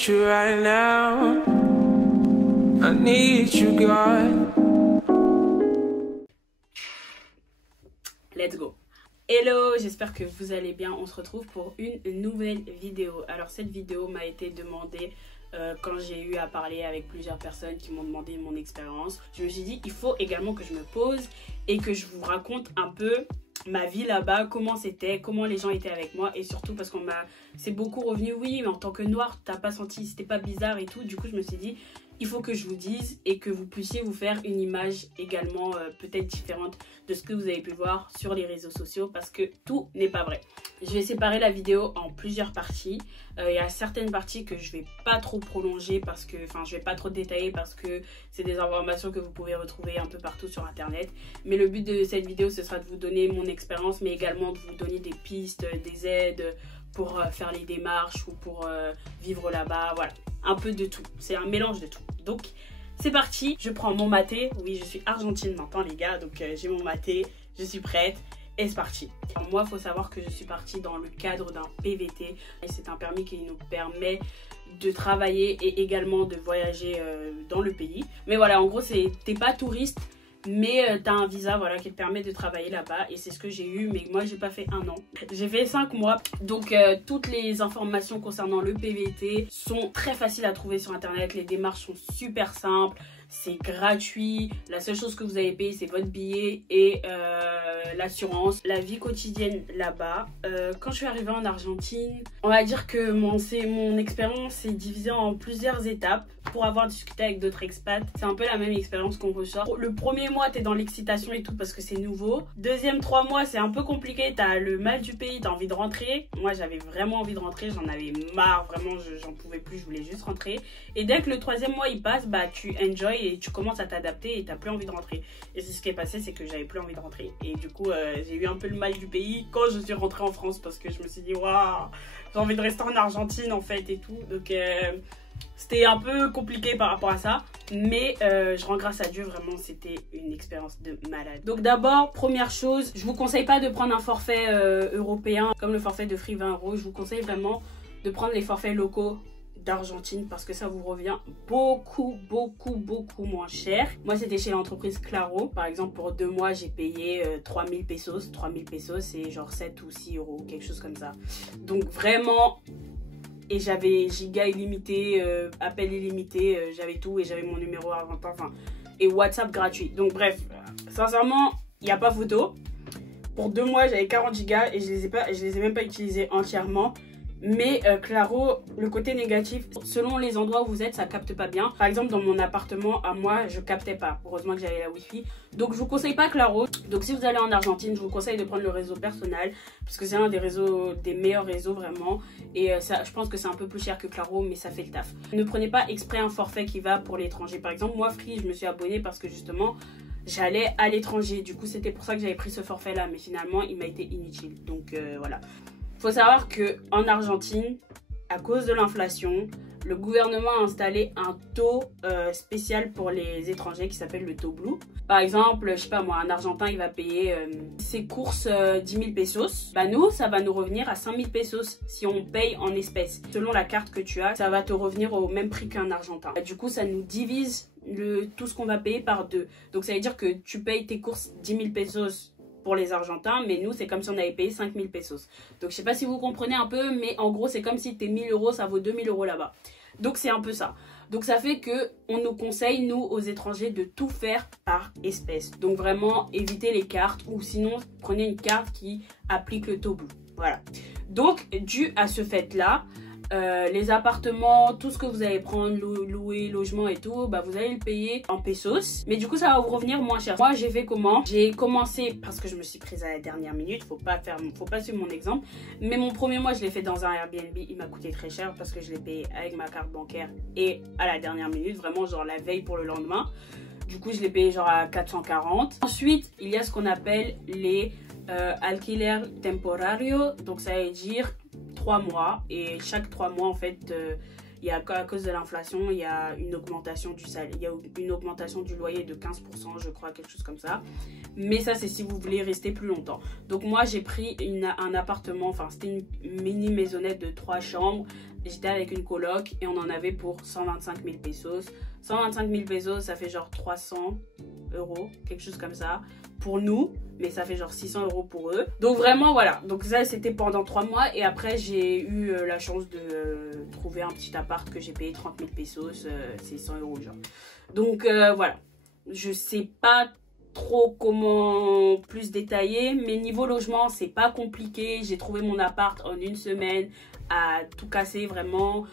need you right now. I need you, God. Let's go. Hello, j'espère que vous allez bien. On se retrouve pour une nouvelle vidéo. Alors cette vidéo m'a été demandée quand j'ai eu à parler avec plusieurs personnes qui m'ont demandé mon expérience. Je me suis dit il faut également que je me pose et que je vous raconte un peu ma vie là-bas, comment c'était, comment les gens étaient avec moi, et surtout parce qu'on m'a, c'est beaucoup revenu, oui mais en tant que noir t'as pas senti, c'était pas bizarre et tout. Du coup je me suis dit il faut que je vous dise et que vous puissiez vous faire une image également peut-être différente de ce que vous avez pu voir sur les réseaux sociaux, parce que tout n'est pas vrai. Je vais séparer la vidéo en plusieurs parties. Il y a certaines parties que je vais pas trop prolonger parce que, enfin je vais pas trop détailler parce que c'est des informations que vous pouvez retrouver un peu partout sur internet. Mais le but de cette vidéo ce sera de vous donner mon expérience, mais également de vous donner des pistes, des aides pour faire les démarches ou pour vivre là-bas, voilà. Un peu de tout, c'est un mélange de tout. Donc c'est parti, je prends mon maté. Oui, je suis argentine maintenant les gars, donc j'ai mon maté, je suis prête et c'est parti. Alors, moi, il faut savoir que je suis partie dans le cadre d'un PVT et c'est un permis qui nous permet de travailler et également de voyager dans le pays. Mais voilà, en gros, t'es pas touriste, mais tu as un visa, voilà, qui te permet de travailler là-bas, et c'est ce que j'ai eu. Mais moi j'ai pas fait 1 an, j'ai fait 5 mois. Donc toutes les informations concernant le PVT sont très faciles à trouver sur internet. Les démarches sont super simples, c'est gratuit. La seule chose que vous avez payé c'est votre billet et l'assurance. La vie quotidienne là-bas, quand je suis arrivée en Argentine, on va dire que mon expérience est divisée en plusieurs étapes. Pour avoir discuté avec d'autres expats, c'est un peu la même expérience qu'on ressort. Le premier mois t'es dans l'excitation et tout parce que c'est nouveau. Deuxième 3 mois c'est un peu compliqué, t'as le mal du pays, t'as envie de rentrer. Moi j'avais vraiment envie de rentrer, j'en avais marre, vraiment j'en pouvais plus, je voulais juste rentrer. Et dès que le 3e mois il passe, bah tu enjoy et tu commences à t'adapter et t'as plus envie de rentrer. Et c'est ce qui est passé, c'est que j'avais plus envie de rentrer. Et du coup j'ai eu un peu le mal du pays quand je suis rentrée en France, parce que je me suis dit waouh, j'ai envie de rester en Argentine en fait et tout. Donc c'était un peu compliqué par rapport à ça, mais je rends grâce à Dieu, vraiment c'était une expérience de malade. Donc d'abord, première chose, je vous conseille pas de prendre un forfait européen comme le forfait de Free 20 €. Je vous conseille vraiment de prendre les forfaits locaux d'Argentine parce que ça vous revient beaucoup moins cher. Moi c'était chez l'entreprise Claro, par exemple pour 2 mois j'ai payé 3000 pesos. 3000 pesos c'est genre 7 ou 6 €, quelque chose comme ça. Donc vraiment, et j'avais giga illimité, appel illimité, j'avais tout, et j'avais mon numéro argentin, enfin, et WhatsApp gratuit. Donc bref, sincèrement, il n'y a pas photo. Pour 2 mois, j'avais 40 gigas et je les ai même pas utilisés entièrement. Mais Claro, le côté négatif, selon les endroits où vous êtes, ça capte pas bien. Par exemple, dans mon appartement, à moi, je captais pas. Heureusement que j'avais la Wi-Fi. Donc, je vous conseille pas Claro. Donc, si vous allez en Argentine, je vous conseille de prendre le réseau personnel, parce que c'est un des meilleurs réseaux vraiment. Et ça, je pense que c'est un peu plus cher que Claro, mais ça fait le taf. Ne prenez pas exprès un forfait qui va pour l'étranger. Par exemple, moi, Free, je me suis abonnée parce que justement, j'allais à l'étranger. Du coup, c'était pour ça que j'avais pris ce forfait-là. Mais finalement, il m'a été inutile. Donc, voilà. Faut savoir qu'en Argentine, à cause de l'inflation, le gouvernement a installé un taux spécial pour les étrangers qui s'appelle le taux blue. Par exemple, je sais pas moi, un Argentin il va payer ses courses 10 000 pesos. Bah nous, ça va nous revenir à 5 000 pesos si on paye en espèces. Selon la carte que tu as, ça va te revenir au même prix qu'un Argentin. Et du coup, ça nous divise tout ce qu'on va payer par 2. Donc ça veut dire que tu payes tes courses 10 000 pesos pour les Argentins, mais nous c'est comme si on avait payé 5000 pesos. Donc je sais pas si vous comprenez un peu, mais en gros c'est comme si tes 1000 €, ça vaut 2000 € là-bas. Donc c'est un peu ça. Donc ça fait que on nous conseille, nous aux étrangers, de tout faire par espèce. Donc vraiment évitez les cartes, ou sinon prenez une carte qui applique le taux bleu. Voilà. Donc dû à ce fait là, les appartements, tout ce que vous allez prendre, louer, logement et tout, bah vous allez le payer en pesos. Mais du coup, ça va vous revenir moins cher. Moi, j'ai fait comment? J'ai commencé, parce que je me suis prise à la dernière minute, faut pas suivre mon exemple. Mais mon premier mois, je l'ai fait dans un Airbnb. Il m'a coûté très cher parce que je l'ai payé avec ma carte bancaire et à la dernière minute, vraiment genre la veille pour le lendemain. Du coup, je l'ai payé genre à 440. Ensuite, il y a ce qu'on appelle les alquiler temporario. Donc, ça veut dire 3 mois. Et chaque 3 mois, en fait, il y a, à cause de l'inflation, il y a une augmentation du salaire, il y a une augmentation du loyer de 15%, je crois, quelque chose comme ça. Mais ça, c'est si vous voulez rester plus longtemps. Donc moi, j'ai pris un appartement, enfin c'était une mini maisonnette de 3 chambres. J'étais avec une coloc et on en avait pour 125 000 pesos. 125 000 pesos, ça fait genre 300 euros, quelque chose comme ça, pour nous. Mais ça fait genre 600 euros pour eux. Donc vraiment, voilà. Donc ça, c'était pendant 3 mois. Et après, j'ai eu la chance de trouver un petit appart que j'ai payé 30 000 pesos. C'est 100 euros, genre. Donc voilà. Je sais pas trop comment plus détailler. Mais niveau logement, c'est pas compliqué. J'ai trouvé mon appart en 1 semaine. À tout casser, vraiment.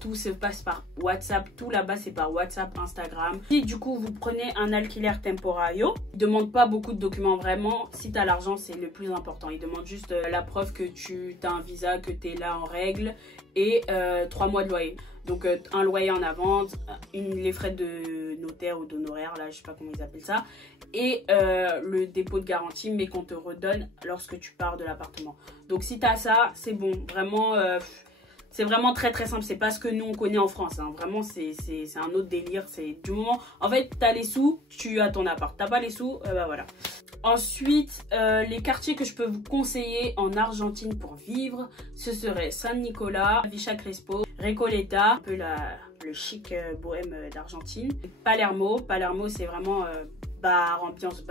Tout se passe par WhatsApp. Tout là-bas, c'est par WhatsApp, Instagram. Et du coup, vous prenez un alquiler temporario. Il ne demande pas beaucoup de documents, vraiment. Si tu as l'argent, c'est le plus important. Il demande juste la preuve que tu as un visa, que tu es là en règle et 3 mois de loyer. Donc, un loyer en avance, les frais de notaire ou d'honoraire, là, je sais pas comment ils appellent ça. Et le dépôt de garantie, mais qu'on te redonne lorsque tu pars de l'appartement. Donc, si tu as ça, c'est bon. Vraiment, c'est vraiment très très simple. C'est pas ce que nous, on connaît en France. Hein. Vraiment, c'est un autre délire. C'est du moment... En fait, tu as les sous, tu as ton appart. Tu n'as pas les sous, bah voilà. Ensuite, les quartiers que je peux vous conseiller en Argentine pour vivre, ce serait San Nicolás, Villa Crespo, Recoleta, un peu le chic bohème d'Argentine. Palermo, c'est vraiment ambiance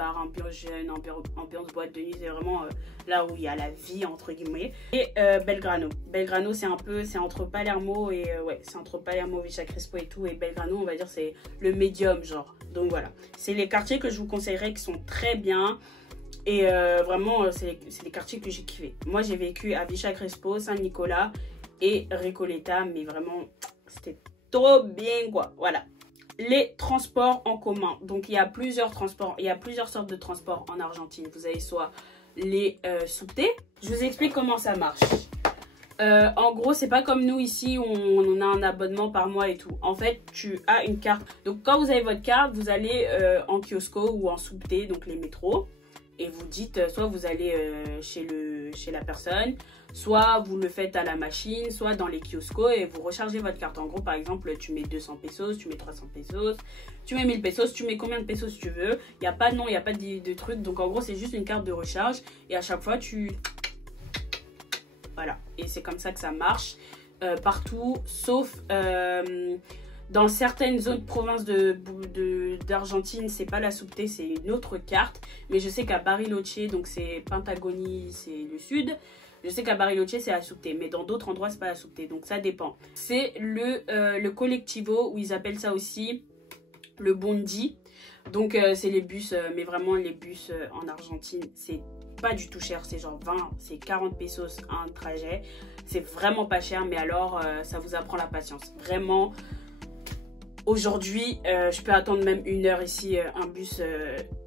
jeune, ambiance boîte de nuit, c'est vraiment là où il y a la vie entre guillemets. Et Belgrano, c'est entre Palermo et c'est entre Palermo, Villa Crespo et tout, et Belgrano, on va dire c'est le médium genre. Donc voilà, c'est les quartiers que je vous conseillerais qui sont très bien. Et vraiment, c'est les quartiers que j'ai kiffé. Moi, j'ai vécu à Villa Crespo, San Nicolás et Recoleta, mais vraiment, c'était trop bien, quoi. Voilà. Les transports en commun. Donc, il y a plusieurs transports, il y a plusieurs sortes de transports en Argentine. Vous avez soit les subte. Je vous explique comment ça marche. En gros, c'est pas comme nous ici où on a un abonnement par mois et tout. En fait, tu as une carte. Donc, quand vous avez votre carte, vous allez en kiosco ou en subte, donc les métros. Et vous dites, soit vous allez chez la personne, soit vous le faites à la machine, soit dans les kioscos et vous rechargez votre carte. En gros, par exemple, tu mets 200 pesos, tu mets 300 pesos, tu mets 1000 pesos, tu mets combien de pesos tu veux. Il n'y a pas de nom, il n'y a pas de truc. Donc, en gros, c'est juste une carte de recharge. Et à chaque fois, voilà. Et c'est comme ça que ça marche partout, sauf... dans certaines zones provinces d'Argentine, c'est pas la subte, c'est une autre carte. Mais je sais qu'à Bariloche, donc c'est Patagonie, c'est le sud. Je sais qu'à Bariloche, c'est la subte. Mais dans d'autres endroits, c'est pas la subte. Donc ça dépend. C'est le collectivo, où ils appellent ça aussi le bondi. Donc c'est les bus, mais vraiment les bus en Argentine, c'est pas du tout cher. C'est genre 20, c'est 40 pesos un trajet. C'est vraiment pas cher, mais alors ça vous apprend la patience. Vraiment... Aujourd'hui, je peux attendre même 1 heure ici, un bus,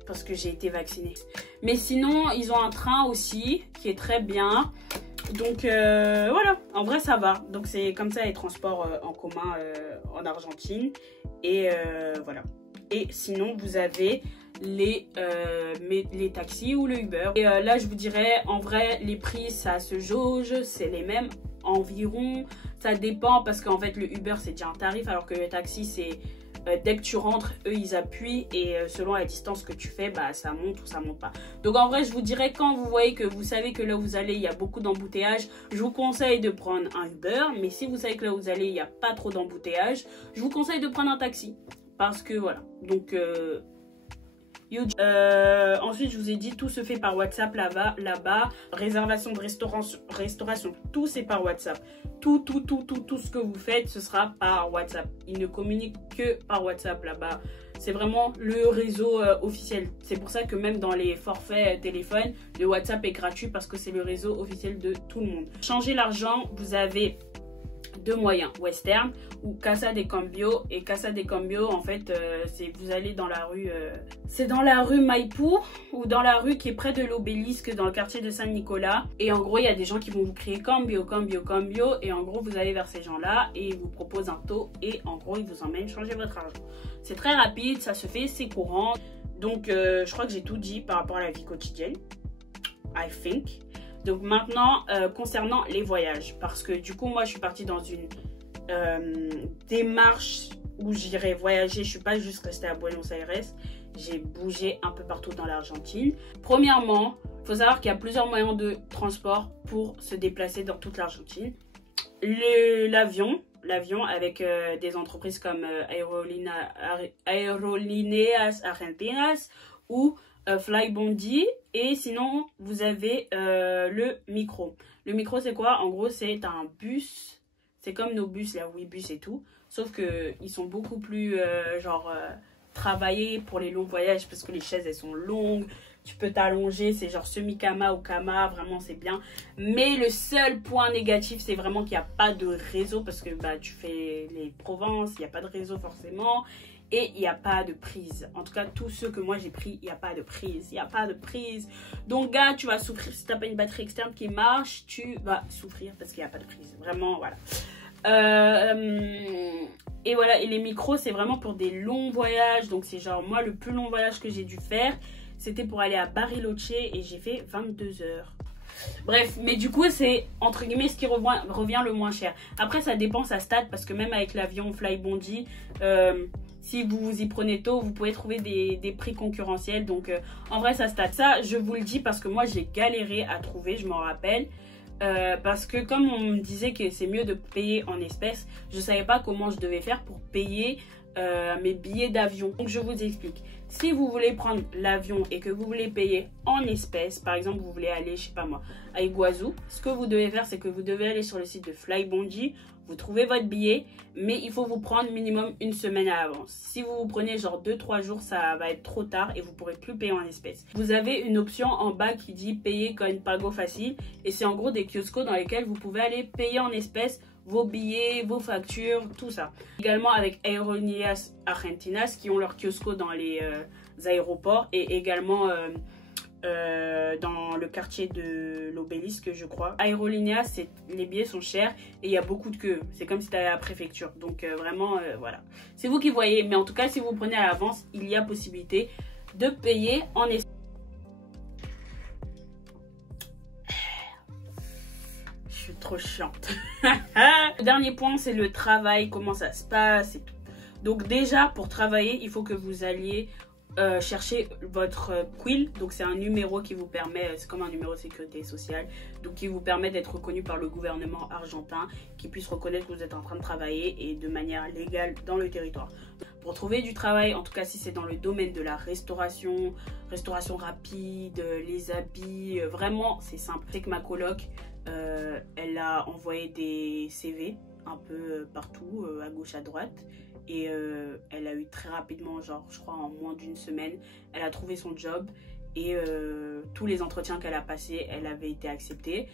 parce que j'ai été vaccinée. Mais sinon, ils ont un train aussi, qui est très bien. Donc, voilà, en vrai, ça va. Donc, c'est comme ça les transports en commun en Argentine. Et voilà. Et sinon, vous avez les taxis ou le Uber. Et là, je vous dirais, en vrai, les prix, ça se jauge, c'est les mêmes environ. Ça dépend parce qu'en fait, le Uber, c'est déjà un tarif, alors que le taxi, c'est dès que tu rentres, eux, ils appuient et selon la distance que tu fais, bah, ça monte ou ça monte pas. Donc, en vrai, je vous dirais, quand vous voyez que vous savez que là où vous allez, il y a beaucoup d'embouteillages, je vous conseille de prendre un Uber. Mais si vous savez que là où vous allez, il n'y a pas trop d'embouteillages, je vous conseille de prendre un taxi. Parce que voilà, donc ensuite je vous ai dit, tout se fait par WhatsApp là-bas. Réservation de restauration, tout c'est par WhatsApp. Tout ce que vous faites, ce sera par WhatsApp. Ils ne communiquent que par WhatsApp là-bas. C'est vraiment le réseau officiel. C'est pour ça que même dans les forfaits téléphone, le WhatsApp est gratuit parce que c'est le réseau officiel de tout le monde. Changer l'argent, vous avez 2 moyens, Western ou Casa de Cambio. Et Casa de Cambio, en fait, c'est vous allez dans la rue, c'est dans la rue Maipú ou dans la rue qui est près de l'obélisque dans le quartier de San Nicolás. Et en gros, il y a des gens qui vont vous crier Cambio, Cambio, Cambio. Et en gros, vous allez vers ces gens-là et ils vous proposent un taux. Et en gros, ils vous emmènent changer votre argent. C'est très rapide, ça se fait, c'est courant. Donc, je crois que j'ai tout dit par rapport à la vie quotidienne. I think. Donc maintenant, concernant les voyages, parce que du coup, moi, je suis partie dans une démarche où j'irai voyager. Je suis pas juste restée à Buenos Aires. J'ai bougé un peu partout dans l'Argentine. Premièrement, il faut savoir qu'il y a plusieurs moyens de transport pour se déplacer dans toute l'Argentine. L'avion avec des entreprises comme Aerolíneas Argentinas ou Flybondi. Et sinon, vous avez le micro. Le micro, c'est quoi? En gros, c'est un bus. C'est comme nos bus, là, Ouibus et tout. Sauf qu'ils sont beaucoup plus, travaillés pour les longs voyages parce que les chaises, elles sont longues. Tu peux t'allonger, c'est genre semi-cama ou cama, vraiment c'est bien. Mais le seul point négatif, c'est vraiment qu'il n'y a pas de réseau parce que tu fais les Provences, il n'y a pas de réseau forcément. Et il n'y a pas de prise. En tout cas, tous ceux que moi j'ai pris, il n'y a pas de prise. Il n'y a pas de prise. Donc, gars, tu vas souffrir. Si tu n'as pas une batterie externe qui marche, tu vas souffrir parce qu'il n'y a pas de prise. Vraiment, voilà. Et voilà, et les micros, c'est vraiment pour des longs voyages. Donc, c'est genre, moi, le plus long voyage que j'ai dû faire, c'était pour aller à Bariloche et j'ai fait 22 heures. Bref, mais du coup, c'est entre guillemets ce qui revient le moins cher. Après, ça dépend sa stade parce que même avec l'avion Flybondi, si vous vous y prenez tôt, vous pouvez trouver des prix concurrentiels. Donc, en vrai, ça stade. Ça, je vous le dis parce que moi, j'ai galéré à trouver, je m'en rappelle. Parce que comme on me disait que c'est mieux de payer en espèces, je ne savais pas comment je devais faire pour payer mes billets d'avion. Donc, je vous explique. Si vous voulez prendre l'avion et que vous voulez payer en espèces, par exemple, vous voulez aller, je sais pas moi, à Iguazu, ce que vous devez faire, c'est que vous devez aller sur le site de Flybondi, vous trouvez votre billet, mais il faut vous prendre minimum une semaine à l'avance. Si vous vous prenez genre 2-3 jours, ça va être trop tard et vous pourrez plus payer en espèces. Vous avez une option en bas qui dit payer con pago facile et c'est en gros des kioscos dans lesquels vous pouvez aller payer en espèces vos billets, vos factures, tout ça. Également avec Aerolíneas Argentinas qui ont leur kiosco dans les aéroports et également dans le quartier de l'Obélisque, je crois. Aerolíneas, les billets sont chers et il y a beaucoup de queues. C'est comme si tu allais à la préfecture. Donc vraiment, voilà. C'est vous qui voyez. Mais en tout cas, si vous prenez à l'avance, il y a possibilité de payer en espèces. Je suis trop chiante. Le dernier point, c'est le travail, comment ça se passe et tout. Donc déjà, pour travailler, il faut que vous alliez chercher votre quill. Donc c'est un numéro qui vous permet, c'est comme un numéro de sécurité sociale, donc qui vous permet d'être reconnu par le gouvernement argentin, qui puisse reconnaître que vous êtes en train de travailler et de manière légale dans le territoire. Pour trouver du travail, en tout cas si c'est dans le domaine de la restauration rapide, les habits, vraiment c'est simple. C'est que ma coloc, elle a envoyé des CV un peu partout, à gauche, à droite. Et elle a eu très rapidement, genre je crois en moins d'une semaine, elle a trouvé son job. Et tous les entretiens qu'elle a passés, elle avait été acceptée.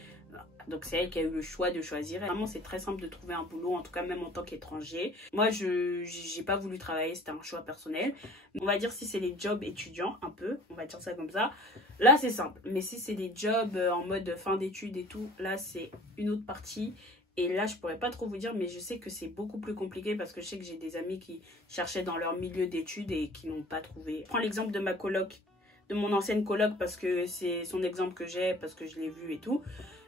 Donc c'est elle qui a eu le choix de choisir. Et vraiment c'est très simple de trouver un boulot, en tout cas même en tant qu'étranger. Moi j'ai pas voulu travailler, c'était un choix personnel. On va dire si c'est les jobs étudiants un peu, on va dire ça comme ça. Là c'est simple, mais si c'est des jobs en mode fin d'études et tout, là c'est une autre partie. Et là, je pourrais pas trop vous dire, mais je sais que c'est beaucoup plus compliqué parce que je sais que j'ai des amis qui cherchaient dans leur milieu d'études et qui n'ont pas trouvé. Je prends l'exemple de ma coloc, de mon ancienne coloc parce que c'est son exemple que j'ai, parce que je l'ai vu et tout.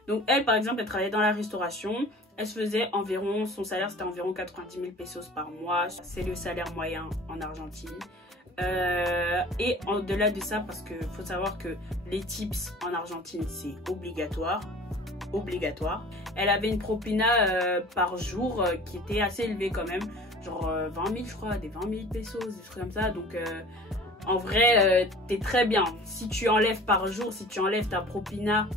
Donc elle, par exemple, elle travaillait dans la restauration. Elle se faisait environ, son salaire c'était environ 90 000 pesos par mois. C'est le salaire moyen en Argentine. Et au-delà de ça, parce qu'il faut savoir que les tips en Argentine, c'est obligatoire. Elle avait une propina par jour qui était assez élevée quand même, genre 20 000 je crois, des 20 000 pesos, des trucs comme ça. Donc en vrai t'es très bien. Si tu enlèves par jour, si tu enlèves ta propina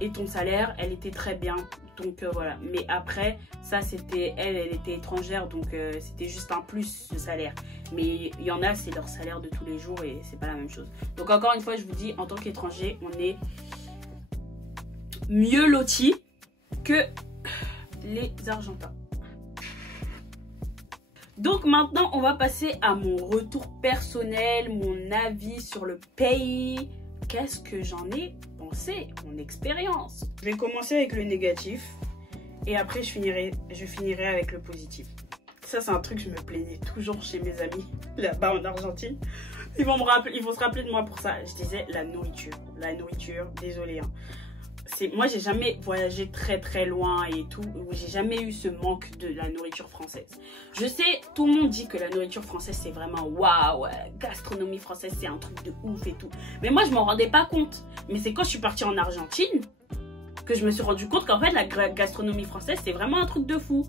et ton salaire, elle était très bien. Donc voilà, mais après ça c'était elle était étrangère, donc c'était juste un plus de salaire. Mais il y en a, c'est leur salaire de tous les jours et c'est pas la même chose. Donc encore une fois je vous dis, en tant qu'étranger on est mieux lotis que les Argentins. Donc maintenant on va passer à mon retour personnel, mon avis sur le pays. Qu'est-ce que j'en ai pensé, mon expérience? Je vais commencer avec le négatif et après je finirai avec le positif. Ça c'est un truc que je me plaignais toujours chez mes amis là-bas en Argentine. Ils vont se rappeler de moi pour ça. Je disais la nourriture, désolée hein. moi j'ai jamais voyagé très loin et tout, où j'ai jamais eu ce manque de la nourriture française. Je sais, tout le monde dit que la nourriture française c'est vraiment waouh, gastronomie française c'est un truc de ouf et tout. Mais moi je m'en rendais pas compte. Mais c'est quand je suis partie en Argentine que je me suis rendu compte qu'en fait la gastronomie française c'est vraiment un truc de fou.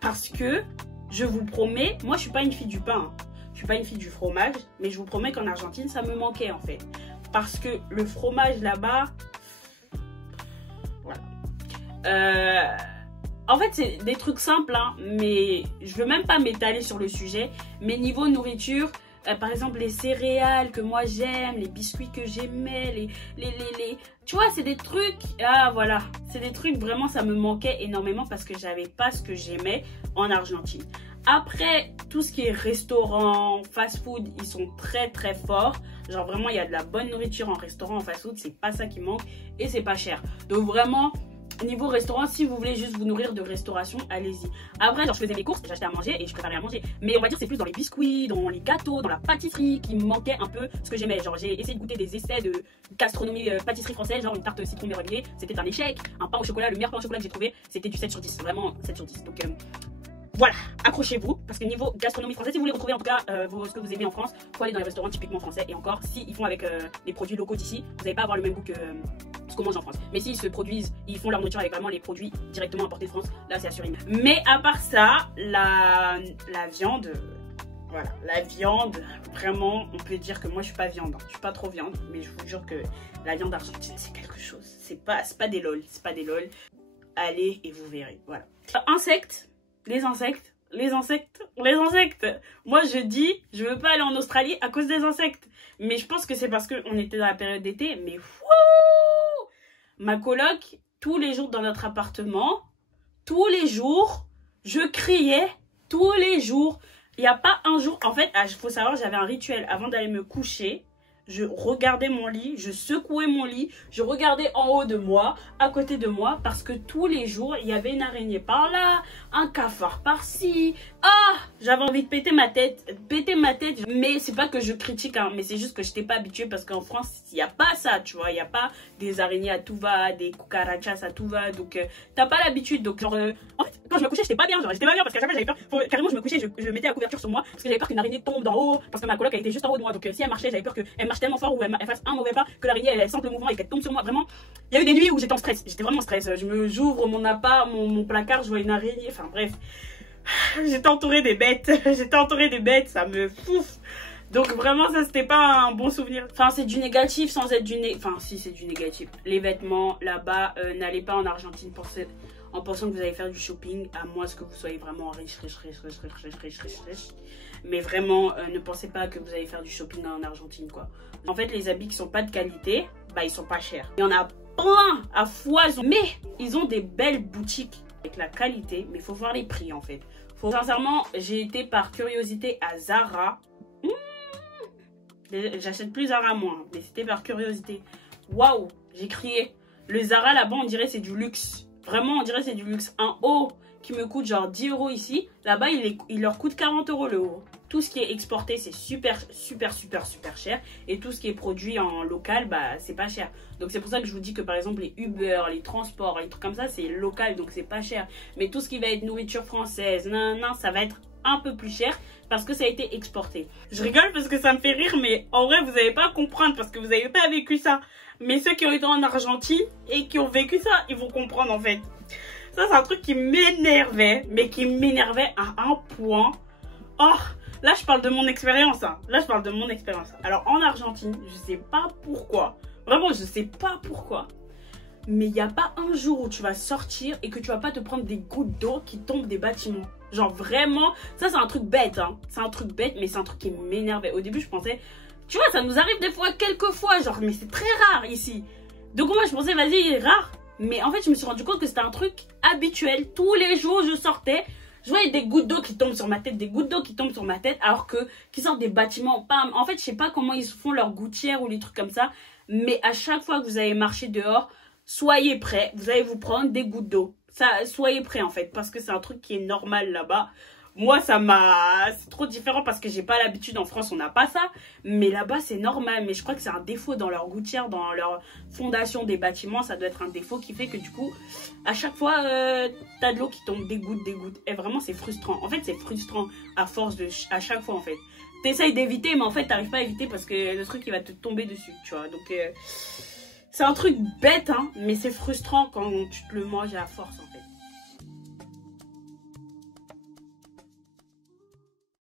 Parce que, je vous promets, moi je suis pas une fille du pain, hein. Je suis pas une fille du fromage, mais je vous promets qu'en Argentine ça me manquait en fait. Parce que le fromage là-bas, voilà. En fait c'est des trucs simples, hein, mais je veux même pas m'étaler sur le sujet. Mais niveau nourriture, par exemple les céréales que moi j'aime, les biscuits que j'aimais, tu vois, c'est des trucs, voilà, c'est des trucs vraiment, ça me manquait énormément parce que j'avais pas ce que j'aimais en Argentine. Après, tout ce qui est restaurant, fast food, ils sont très forts. Genre vraiment, il y a de la bonne nourriture en restaurant, en fast food, c'est pas ça qui manque et c'est pas cher. Donc vraiment, niveau restaurant, si vous voulez juste vous nourrir de restauration, allez-y. Après, genre, je faisais mes courses, j'achetais à manger et je préparais à manger. Mais on va dire c'est plus dans les biscuits, dans les gâteaux, dans la pâtisserie qui me manquait un peu ce que j'aimais. Genre, j'ai essayé de goûter des essais de gastronomie pâtisserie française, genre une tarte citron mérodier, c'était un échec. Un pain au chocolat, le meilleur pain au chocolat que j'ai trouvé, c'était du 7 sur 10. Vraiment 7 sur 10. Donc voilà, accrochez-vous, parce que niveau gastronomie française, si vous voulez retrouver en tout cas ce que vous aimez en France, il faut aller dans les restaurants typiquement français. Et encore, s'ils font avec les produits locaux d'ici, vous n'allez pas avoir le même goût que ce qu'on mange en France. Mais s'ils se produisent, ils font leur nourriture avec vraiment les produits directement importés de France, là c'est assuré. Mais à part ça, la viande, voilà, la viande, vraiment, on peut dire que moi je suis pas viande, hein. Je suis pas trop viande, mais je vous jure que la viande argentine c'est quelque chose. C'est pas des lol, c'est pas des lol. Allez et vous verrez, voilà. Insectes. Les insectes. Moi, je dis, je veux pas aller en Australie à cause des insectes. Mais je pense que c'est parce qu'on était dans la période d'été. Mais wouh! Ma coloc, tous les jours dans notre appartement, tous les jours, je criais, tous les jours. Il n'y a pas un jour, en fait, il faut savoir, j'avais un rituel avant d'aller me coucher. Je regardais mon lit, je secouais mon lit, je regardais en haut de moi, à côté de moi, parce que tous les jours, il y avait une araignée par là, un cafard par-ci. Ah, j'avais envie de péter ma tête. Mais c'est pas que je critique, hein, mais c'est juste que je n'étais pas habituée parce qu'en France, il n'y a pas ça, tu vois. Il n'y a pas des araignées à tout va, des cucarachas à tout va, donc t'as pas l'habitude. Donc genre, en fait, quand je me couchais, j'étais pas bien, parce qu'à chaque fois j'avais peur. Carrément, je me couchais, je mettais la couverture sur moi parce que j'avais peur qu'une araignée tombe d'en haut, parce que ma coloc elle était juste en haut de moi. Donc si elle marchait, j'avais peur qu'elle marche tellement fort ou elle fasse un mauvais pas que l'araignée elle sente le mouvement et qu'elle tombe sur moi. Vraiment, il y a eu des nuits où j'étais en stress, j'étais vraiment en stress. J'ouvre mon appart, mon placard, je vois une araignée, enfin bref. J'étais entourée des bêtes, ça me fouf. Donc vraiment ça c'était pas un bon souvenir. Enfin c'est du négatif sans être du négatif. Enfin si c'est du négatif. Les vêtements là-bas, n'allez pas en Argentine en pensant que vous allez faire du shopping, à moins que vous soyez vraiment riche. Mais vraiment ne pensez pas que vous allez faire du shopping en Argentine quoi. En fait les habits qui sont pas de qualité, bah ils sont pas chers. Il y en a plein à foison. Mais ils ont des belles boutiques avec la qualité, mais il faut voir les prix en fait. Sincèrement, j'ai été par curiosité à Zara. J'achète plus Zara moi, mais c'était par curiosité. Waouh, j'ai crié. Le Zara là-bas, on dirait c'est du luxe. Vraiment, on dirait c'est du luxe. Un haut qui me coûte genre 10 € ici, là-bas il leur coûte 40 € le haut. Tout ce qui est exporté c'est super cher, et tout ce qui est produit en local bah c'est pas cher. Donc c'est pour ça que je vous dis que par exemple les Uber, les transports, les trucs comme ça c'est local donc c'est pas cher. Mais tout ce qui va être nourriture française, non, ça va être un peu plus cher parce que ça a été exporté. Je rigole parce que ça me fait rire, mais en vrai vous n'allez pas comprendre parce que vous n'avez pas vécu ça. Mais ceux qui ont été en Argentine et qui ont vécu ça, ils vont comprendre en fait. Ça c'est un truc qui m'énervait, mais qui m'énervait à un point. Oh, là je parle de mon expérience, hein. Alors en Argentine, je sais pas pourquoi, vraiment je sais pas pourquoi, mais il n'y a pas un jour où tu vas sortir et que tu vas pas te prendre des gouttes d'eau qui tombent des bâtiments. Genre vraiment, ça c'est un truc bête, hein. C'est un truc bête, mais c'est un truc qui m'énervait. Au début je pensais, tu vois, ça nous arrive des fois, quelques fois, genre, mais c'est très rare ici. Donc moi je pensais, vas-y, il est rare. Mais en fait je me suis rendu compte que c'était un truc habituel. Tous les jours je sortais, je voyais des gouttes d'eau qui tombent sur ma tête, alors que qui sortent des bâtiments. En fait je sais pas comment ils font leurs gouttières ou les trucs comme ça, mais à chaque fois que vous allez marcher dehors, soyez prêts, vous allez vous prendre des gouttes d'eau. Ça, soyez prêts en fait, parce que c'est un truc qui est normal là-bas. Moi, c'est trop différent parce que j'ai pas l'habitude. En France, on n'a pas ça. Mais là-bas, c'est normal. Mais je crois que c'est un défaut dans leur gouttière, dans leur fondation des bâtiments. Ça doit être un défaut qui fait que du coup, à chaque fois, t'as de l'eau qui tombe des gouttes, des gouttes. Et vraiment, c'est frustrant. En fait, c'est frustrant à force de... À chaque fois, en fait. T'essayes d'éviter, mais en fait, t'arrives pas à éviter parce que le truc, il va te tomber dessus, tu vois. Donc, c'est un truc bête, hein. Mais c'est frustrant quand tu te le manges à force, hein.